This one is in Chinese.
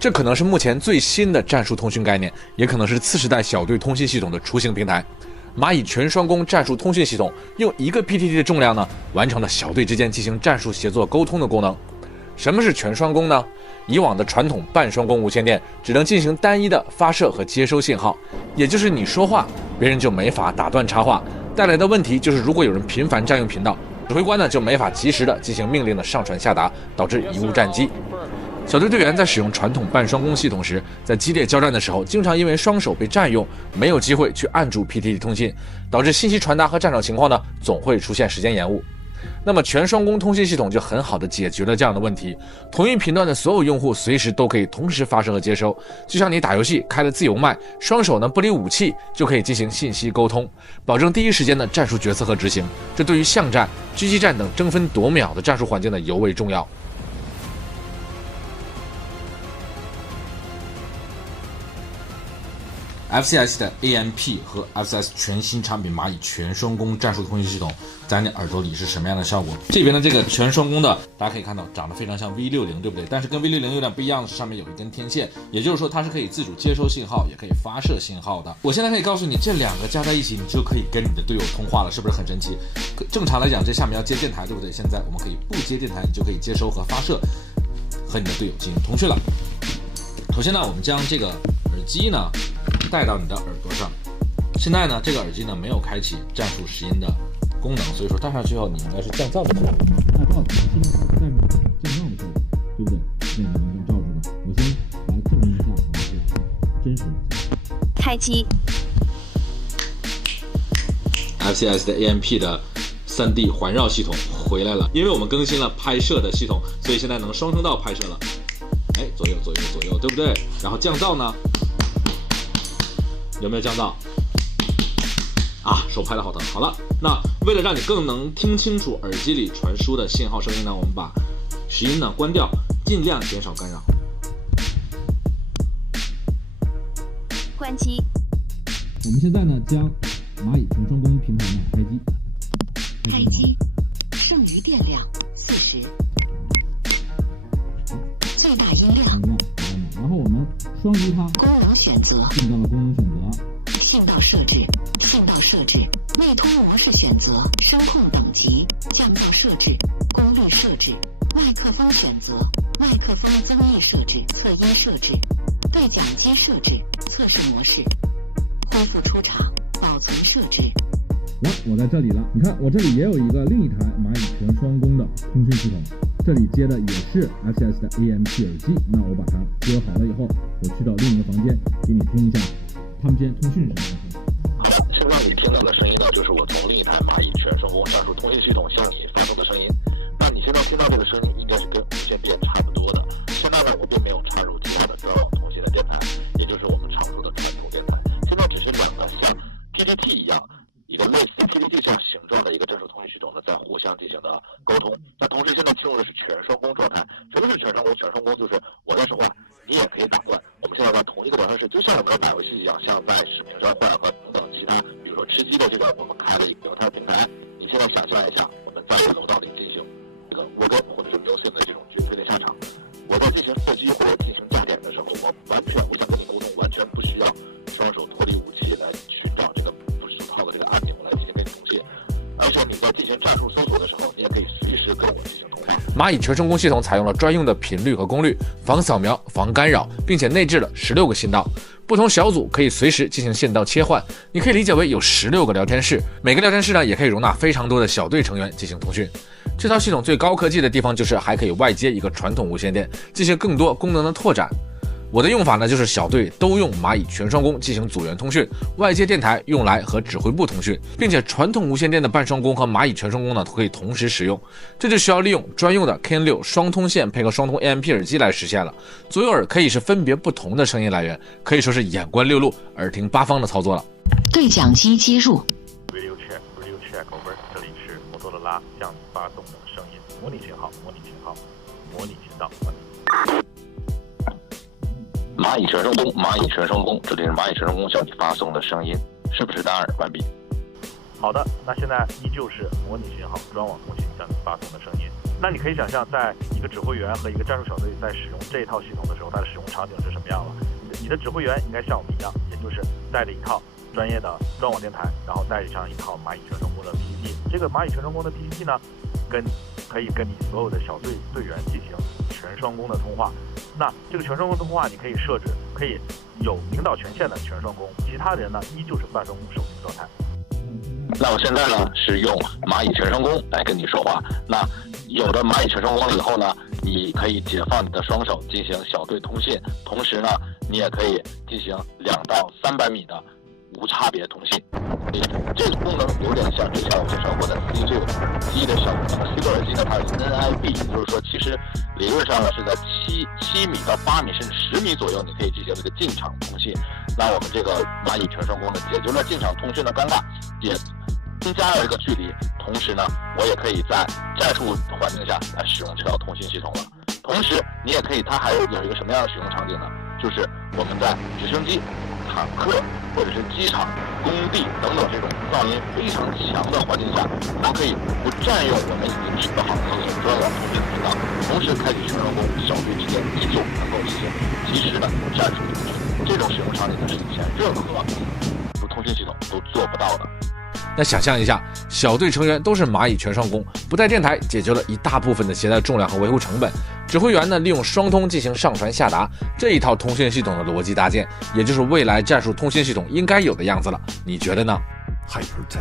这可能是目前最新的战术通讯概念，也可能是次世代小队通信系统的雏形平台。蚂蚁全双工战术通讯系统用1个 PTT 的重量呢，完成了小队之间进行战术协作沟通的功能。什么是全双工呢？以往的传统半双工无线电只能进行单一的发射和接收信号，也就是你说话，别人就没法打断插话。带来的问题就是，如果有人频繁占用频道，指挥官呢就没法及时的进行命令的上传下达，导致贻误战机。小队队员在使用传统半双工系统时，在激烈交战的时候，经常因为双手被占用，没有机会去按住 PTT 通信，导致信息传达和战场情况呢总会出现时间延误。那么全双工通信系统就很好的解决了这样的问题，同一频段的所有用户随时都可以同时发射和接收，就像你打游戏开了自由麦，双手呢不离武器就可以进行信息沟通，保证第一时间的战术决策和执行。这对于巷战、狙击战等争分夺秒的战术环境呢尤为重要。FCS 的 AMP 和 FCS 全新产品蚂蚁全双工战术通信系统在你耳朵里是什么样的效果？这边的这个全双工的，大家可以看到长得非常像 V60， 对不对？但是跟 V60 有点不一样的是，上面有一根天线，也就是说它是可以自主接收信号，也可以发射信号的。我现在可以告诉你，这两个加在一起，你就可以跟你的队友通话了，是不是很神奇？正常来讲，这下面要接电台，对不对？现在我们可以不接电台，你就可以接收和发射，和你的队友进行通讯了。首先呢，我们将这个耳机呢带到你的耳朵上。现在呢，这个耳机呢没有开启战术拾音的功能，所以说戴上去后你应该是降噪的效果。那到底现在带上降噪的效果，对不对？那你们就照着吧。我先来证明一下我们是真实的。开机。FCS 的 AMP 的3D 环绕系统回来了，因为我们更新了拍摄的系统，所以现在能双声道拍摄了。哎，左右，对不对？然后降噪呢？有没有降噪？啊，手拍的好疼。好了，那为了让你更能听清楚耳机里传输的信号声音呢，我们把拾音呢关掉，尽量减少干扰。关机。我们现在呢将蚂蚁全双工平台呢开机。开机。剩余电量40。最大音量。然后我们双击它。功能选择。进到了功能选择。信道设置。信道设置。内通模式选择。声控等级。降噪设置。功率设置。麦克风选择。麦克风增益设置。测音设置。对讲机设置。测试模式。恢复出厂。保存设置。来，我在这里了。你看，我这里也有一个另一台蚂蚁全双工的通讯系统，这里接的也是 FCS 的 AMP 耳机。那我把它接好了以后，我去到另一个房间，给你听一下他们之间通讯是什么样的。好，现在你听到的声音呢，就是我从另一台蚂蚁全双工战术通信系统向你发送的声音。那你现在听到这个声音，应该是跟无线电差不多的。现在呢，我并没有插入其他的专网通信的电台，也就是我们常说的传统电台。现在只是两个像 PTT 一样，一个类似 PTT 这样形状的一个战术通讯系统呢，在互相进行的沟通。那同时现在进入的是全双工状态。什么是全双工？全双工就是我在说话，你也可以打断。我们现在在同一个聊天室，就像我们打游戏一样，像在视频上换和等等其他，比如说吃鸡的这个，我们开了一个聊天平台。你现在想象一下，我们在楼道里进行这个 Wargame 或者是 Milsim 的这种决推的下场。我在进行射击或者进行加点的时候，我想跟你沟通，完全不需要双手脱离武器来寻找这个不信号的这个按钮来进行跟你通信。而且你在进行战术搜索的时候，你也可以随时跟我进行通话。蚂蚁全双工系统采用了专用的频率和功率，防扫描、防干扰，并且内置了16个信道。不同小组可以随时进行线道切换，你可以理解为有16个聊天室，每个聊天室呢也可以容纳非常多的小队成员进行通讯。这套系统最高科技的地方就是还可以外接一个传统无线电，进行更多功能的拓展。我的用法呢，就是小队都用蚂蚁全双工进行组员通讯，外接电台用来和指挥部通讯，并且传统无线电的半双工和蚂蚁全双工呢都可以同时使用。这就需要利用专用的 KN6 双通线配合双通 AMP 耳机来实现了。左右耳可以是分别不同的声音来源，可以说是眼观六路，耳听八方的操作了。对讲机接入。Radio check over， 这里是摩托罗拉向你发送的声音，模拟信号，模拟信号，模拟信道。蚂蚁全双工，蚂蚁全双工，这里是蚂蚁全双工向你发送的声音，是不是单耳完毕？好的，那现在依旧是模拟信号专网通信向你发送的声音。那你可以想象，在一个指挥员和一个战术小队在使用这一套系统的时候，它的使用场景是什么样了？你的指挥员应该像我们一样，也就是带着一套专业的专网电台，然后带上一套蚂蚁全双攻的 PPT。这个蚂蚁全双攻的 PPT 呢，可以跟你所有的小队队员进行全双攻的通话。那这个全双攻通话，你可以设置可以有领导权限的全双攻，其他人呢依旧是半双攻守定状态。那我现在呢是用蚂蚁全双攻来跟你说话。那有了蚂蚁全双攻了以后呢，你可以解放你的双手进行小队通信，同时呢，你也可以进行2到300米的无差别通信。这个功能有点像之前我介绍过的 C6 机的小C6耳机呢，它有 NIB， 也就是说，其实理论上呢是在7米到8米甚至10米左右，你可以进行这个进场通信。那我们这个蚂蚁全双攻呢，解决了进场通讯的尴尬，也增加了这个距离，同时呢，我也可以在战术环境下来使用这套通信系统了。同时，你也可以，它还有一个什么样的使用场景呢？就是我们在直升机、坦克或者是机场、工地等等这种噪音非常强的环境下，它可以不占用我们已经设好的这些专网通讯频道，同时开启全双攻，小队之间依旧能够进行及时的战术通讯。这种使用场景呢，是以前任何通讯系统都做不到的。那想象一下，小队成员都是蚂蚁全双攻，不带电台解决了一大部分的携带重量和维护成本。指挥员呢，利用双通进行上传下达，这一套通讯系统的逻辑搭建，也就是未来战术通讯系统应该有的样子了。你觉得呢？ Hypertech